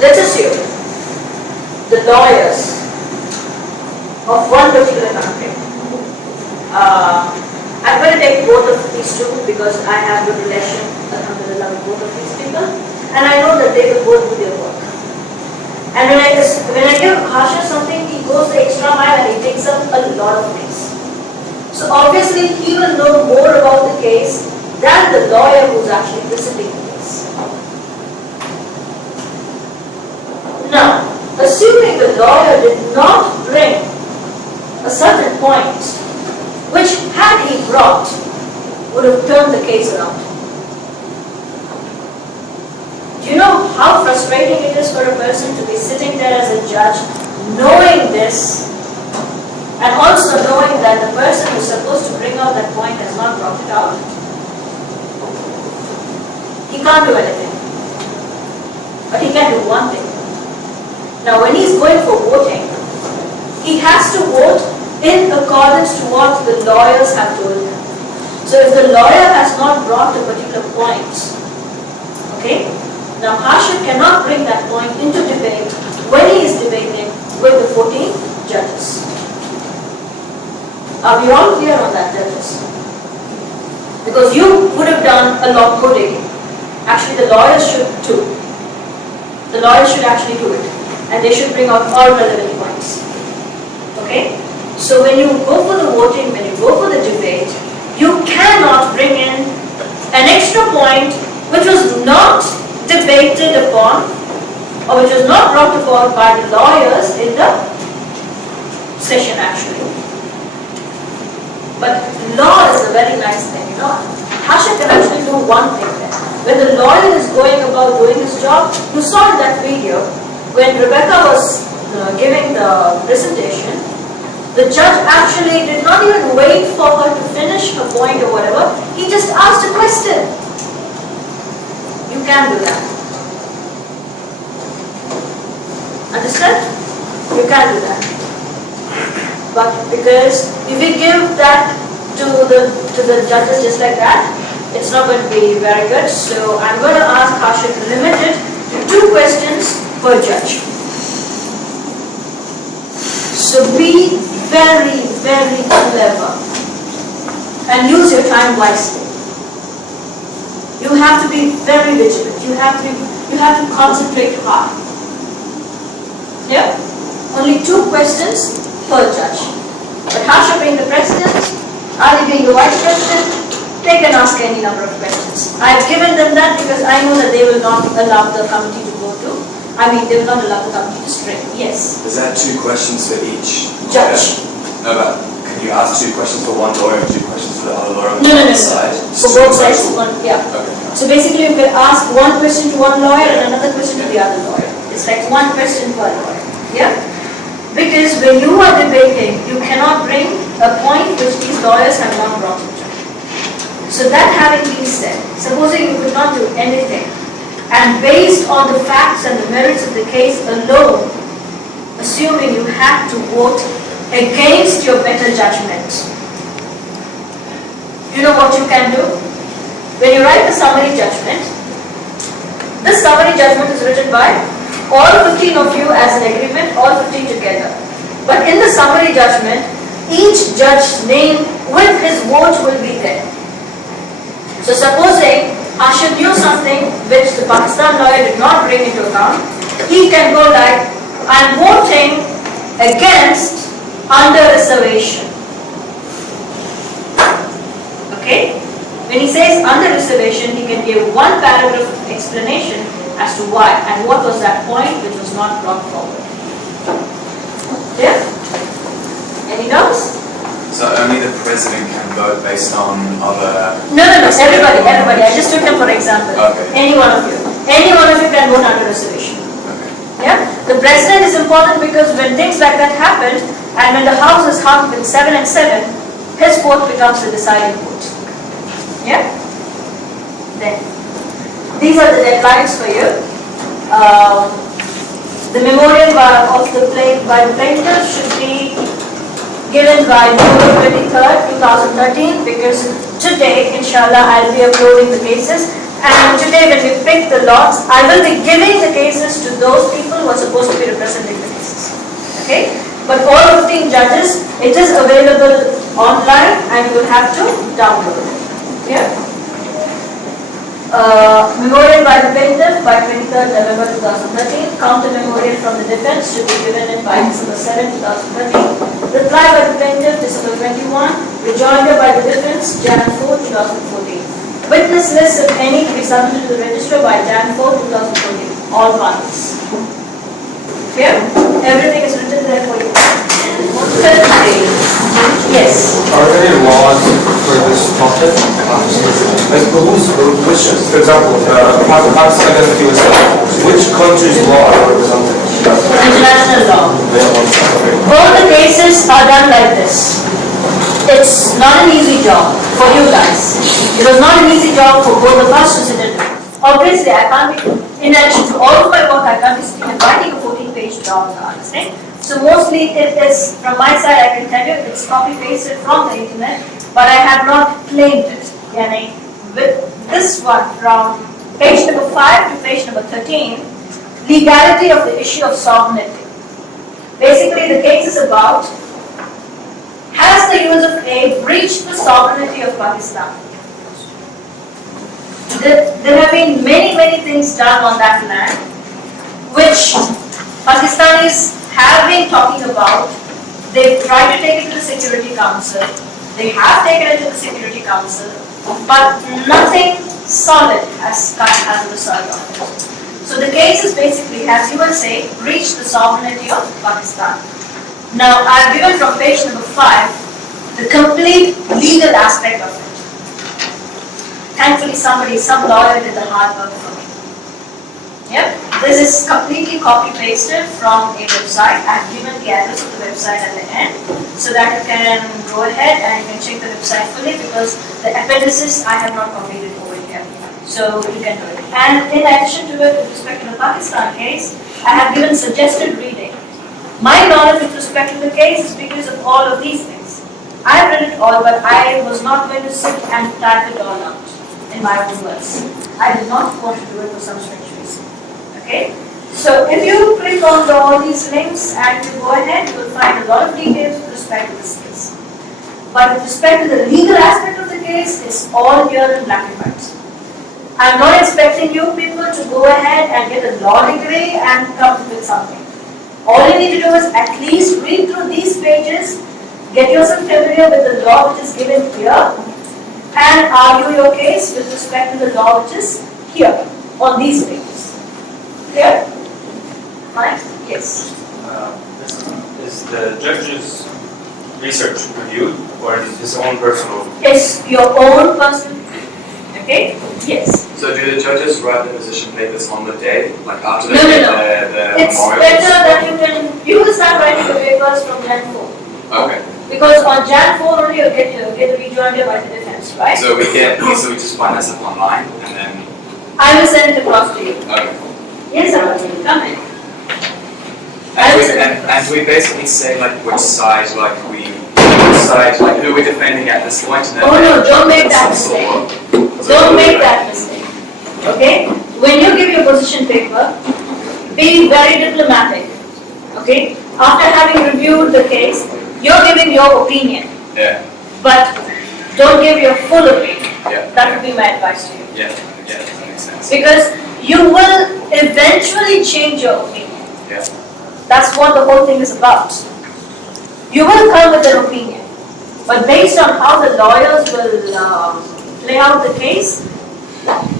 let's assume the lawyers of one particular country. I'm going to take both of these two because I have a relation with both of these people, and I know that they will both do their work. And when I give Harsha something, he goes the extra mile and he takes up a lot of things. So obviously he will know more about the case than the lawyer who's actually visiting the case. Now, assuming the lawyer did not bring a certain point, which had he brought, would have turned the case around. Do you know how frustrating it is for a person to be sitting there as a judge, knowing this, and also knowing that the person who's supposed to bring out that point has not brought it out? He can't do anything. But he can do one thing. Now when he's going for voting, he has to vote in accordance to what the lawyers have told him. So if the lawyer has not brought a particular point, okay, now Harshit cannot bring that point into debate when he is debating with the 14 judges. Are we all clear on that, judges? Because you would have done a lot more digging. Actually, the lawyers should too. The lawyers should actually do it. And they should bring out all relevant points. Okay? So when you go for the voting, when you go for the debate, you cannot bring in an extra point which was not debated upon or which was not brought upon by the lawyers in the session actually. But law is a very nice thing, you know. Harsha can actually do one thing there. When the lawyer is going about doing his job, you saw in that video, when Rebecca was giving the presentation, the judge actually did not even wait for her to finish her point or whatever. He just asked a question. You can do that. Understand? You can do that. But because if we give that to the judges just like that, it's not going to be very good. So I'm going to ask Harsha to limit it to 2 questions per judge. So be very, very clever and use your time wisely. You have to be very vigilant. You have to concentrate hard. Yeah? Only 2 questions per judge. But Harsha being the president, Ali being the vice president, they can ask any number of questions. I've given them that because I know that they will not allow the committee to go to. They will not allow the committee to stray. Yes? Is that 2 questions for each judge? No, but can you ask 2 questions for one lawyer and 2 questions for the other lawyer on the other side? For both sides, yeah. Okay. So basically you can ask 1 question to one lawyer and another question to the other lawyer. It's like 1 question per lawyer. Yeah? Because when you are debating, you cannot bring a point which these lawyers have not brought into. So that having been said, supposing you could not do anything, and based on the facts and the merits of the case alone, assuming you had to vote against your better judgment, you know what you can do? When you write the summary judgment, this summary judgment is written by all 15 of you as an agreement, all 15 together. But in the summary judgment, each judge's name with his vote will be there. So supposing Ashad knew something which the Pakistan lawyer did not bring into account, he can go like, I'm voting against under reservation. Okay? When he says under reservation, he can give 1 paragraph of explanation as to why and what was that point which was not brought forward. Yeah? Any doubts? So only the president can vote based on other... No, everybody. I just took him for example. Okay. Any one of you. Any one of you can vote under reservation. Okay. Yeah? The president is important because when things like that happen, and when the house is hung with 7 and 7, his vote becomes the deciding vote. Yeah? Then, these are the deadlines for you. The memorial by the plaintiff should be given by November 23rd, 2013, because today, inshallah, I'll be uploading the cases And today when we pick the lots, I will be giving the cases to those people who are supposed to be representing the cases. Okay? But all 15 judges, it is available online and you will have to download it. Yeah? Memorial by the plaintiff by 23rd November 2013. Counter memorial from the defense should be given in by December 7, 2013. Reply by the plaintiff December 21. Rejoinder by the defense Jan 4, 2014. Witness list, if any, to be submitted to the registrar by Jan 4, 2014. All parties. Clear? Everything is written there for you. Yes. Are there any laws for this topic? Like which, for example, Pakistan identity was which country's law are represented? International law. All the cases are done like this. It's not an easy job for you guys. It was not an easy job for both of us to sit and do. Obviously, I can't be, in addition to all of my work, I can't be sitting and writing a 14-page job, understand? So mostly it is, from my side, I can tell you, it's copy-pasted from the internet, but I have not claimed it. Yani, with this one, from page number 5 to page number 13, legality of the issue of sovereignty. Basically, the case is about, has the use of A breached the sovereignty of Pakistan? There have been many things done on that land, which Pakistanis have been talking about. They've tried to take it to the Security Council. They have taken it to the Security Council, but nothing solid has come as a result of it. So the case is basically, as you will say, breached the sovereignty of Pakistan. Now, I've given from page number 5 the complete legal aspect of it. Thankfully, some lawyer did the hard work for me. Yep, this is completely copy-pasted from a website. I've given the address of the website at the end, so that you can go ahead and you can check the website fully, because the appendices I have not completed over here. So you can do it. And in addition to it, with respect to the Pakistan case, I have given suggested reading. My knowledge with respect to the case is because of all of these things. I have read it all, but I was not going to sit and type it all out in my own words. I did not want to do it for some strange reason. Okay? So if you click on all these links and you go ahead, you will find a lot of details with respect to this case. But with respect to the legal aspect of the case, it's all here in black and white. I'm not expecting you people to go ahead and get a law degree and come with something. All you need to do is at least read through these pages, get yourself familiar with the law which is given here, and argue your case with respect to the law which is here, on these pages. Clear? Fine? Yes. Is the judge's research reviewed, or is it his own personal? It's your own personal. Okay? Yes. So do the judges write the position papers on the day, like after No. the It's better that you will start writing the papers from Jan 4. Okay. Because on Jan 4 only you get the rejoinder by the defense, right? So we just find that stuff online and then. I will send it across to you. Okay. Yes, sir. Come in. And we basically say like which side who we're defending at this point. And then Oh no, don't make that mistake. Don't make that mistake. Okay? When you give your position paper, be very diplomatic. Okay? After having reviewed the case, you're giving your opinion. Yeah. But don't give your full opinion. Yeah. That would be my advice to you. Yeah, that makes sense. Because you will eventually change your opinion. Yeah. That's what the whole thing is about. You will come with an opinion, but based on how the lawyers will play out the case,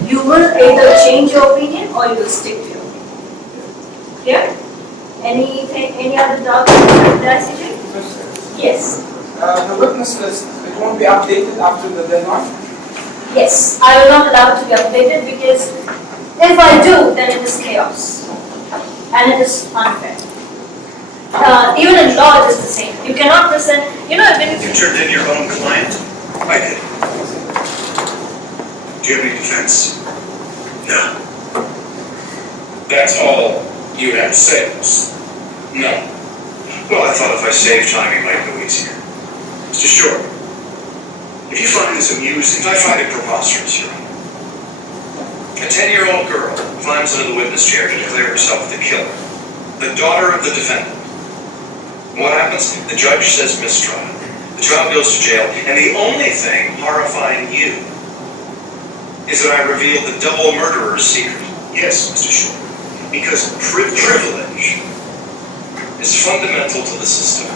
you will either change your opinion or you will stick to your opinion. Clear? Any other doubts? Did I see you? Yes. The witness list, it won't be updated after the deadline? Yes, I will not allow it to be updated, because if I do, then it is chaos and it is unfair. Even in law it is the same. You cannot present, when You turned in your own client? I did. Do you have any defense? No. That's all you have to say was no. Well, I thought if I saved time, it might go easier. Mr. Short, if you find this amusing, I find it preposterous, Your Honor. A 10-year-old girl climbs into the witness chair to declare herself the killer, the daughter of the defendant. What happens? The judge says mistrial. The child goes to jail, and the only thing horrifying you is that I revealed the double murderer's secret. Yes, Mr. Short, because privilege is fundamental to the system.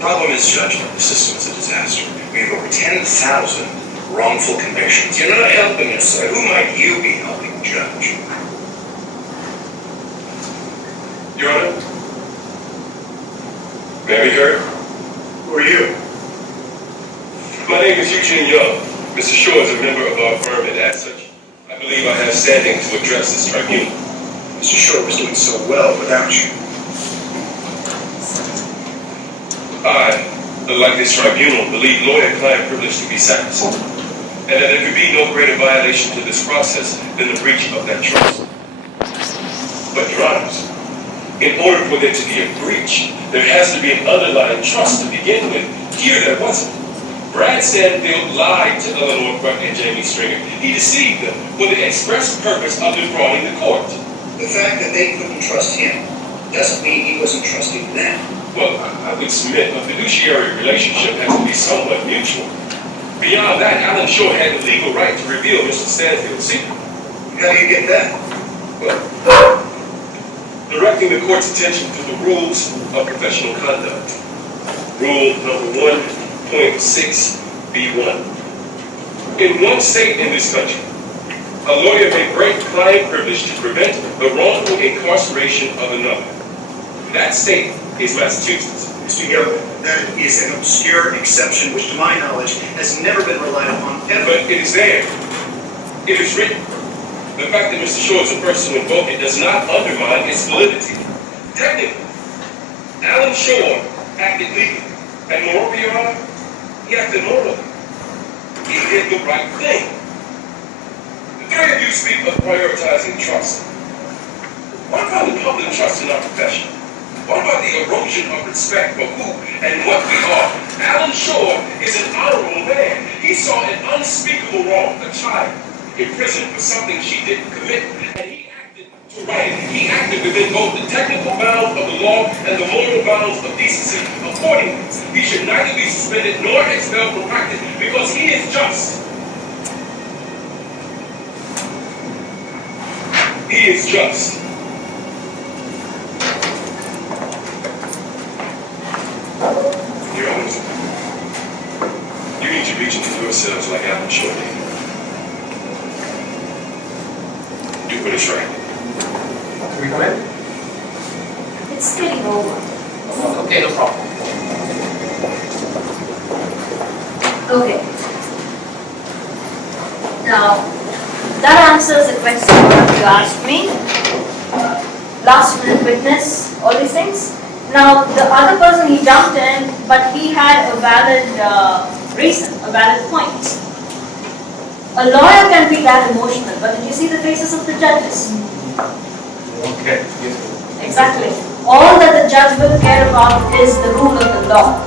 Problem is, Judge, the system is a disaster. We have over 10,000 wrongful convictions. You're not helping us, sir. Who might you be helping, Judge? Your Honor, may I be heard? Who are you? My name is Eugene Young. Mr. Shaw is a member of our firm, and as such, I believe I have standing to address this tribunal. Mr. Short was doing so well without you. I, like this tribunal, believe lawyer-client privilege to be sacrosanct, and that there could be no greater violation to this process than the breach of that trust. But, Your Honors, in order for there to be a breach, there has to be an underlying trust to begin with. Here there wasn't. Brad Stanfield lied to Eleanor Burke and Jamie Stringer. He deceived them for the express purpose of defrauding the court. The fact that they couldn't trust him doesn't mean he wasn't trusting them. Well, I would submit a fiduciary relationship has to be somewhat mutual. Beyond that, Alan Shaw had the legal right to reveal Mr. Stanfield's secret. How do you get that? Well, directing the court's attention to the rules of professional conduct. Rule number 1.6b1. In one state in this country, a lawyer may break client privilege to prevent the wrongful incarceration of another. That state is Massachusetts. Mr. Young, that is an obscure exception which, to my knowledge, has never been relied upon ever. But it is there. It is written. The fact that Mr. Shaw is the first to invoke it does not undermine its validity. Technically, Alan Shaw acted legally. And moreover, Your Honor, he acted morally. He did the right thing. The three of you speak of prioritizing trust. What about the public trust in our profession? What about the erosion of respect for who and what we are? Alan Shaw is an honorable man. He saw an unspeakable wrong, a child, in prison for something she didn't commit, and he acted to right. He acted within both the technical bounds of the law and the moral bounds of decency. Accordingly, he should neither be suspended nor expelled from practice because he is just. He is just. Your Honor, you need to reach into yourselves like Alan Shaw did. Do what is right. Can we come in? It's getting over. Okay, no problem. Okay. Now, that answers the question you asked me. Last minute witness, all these things. Now, the other person, he jumped in, but he had a valid reason, a valid point. A lawyer can be that emotional, but did you see the faces of the judges? Okay. Exactly. All that the judge will care about is the rule of the law.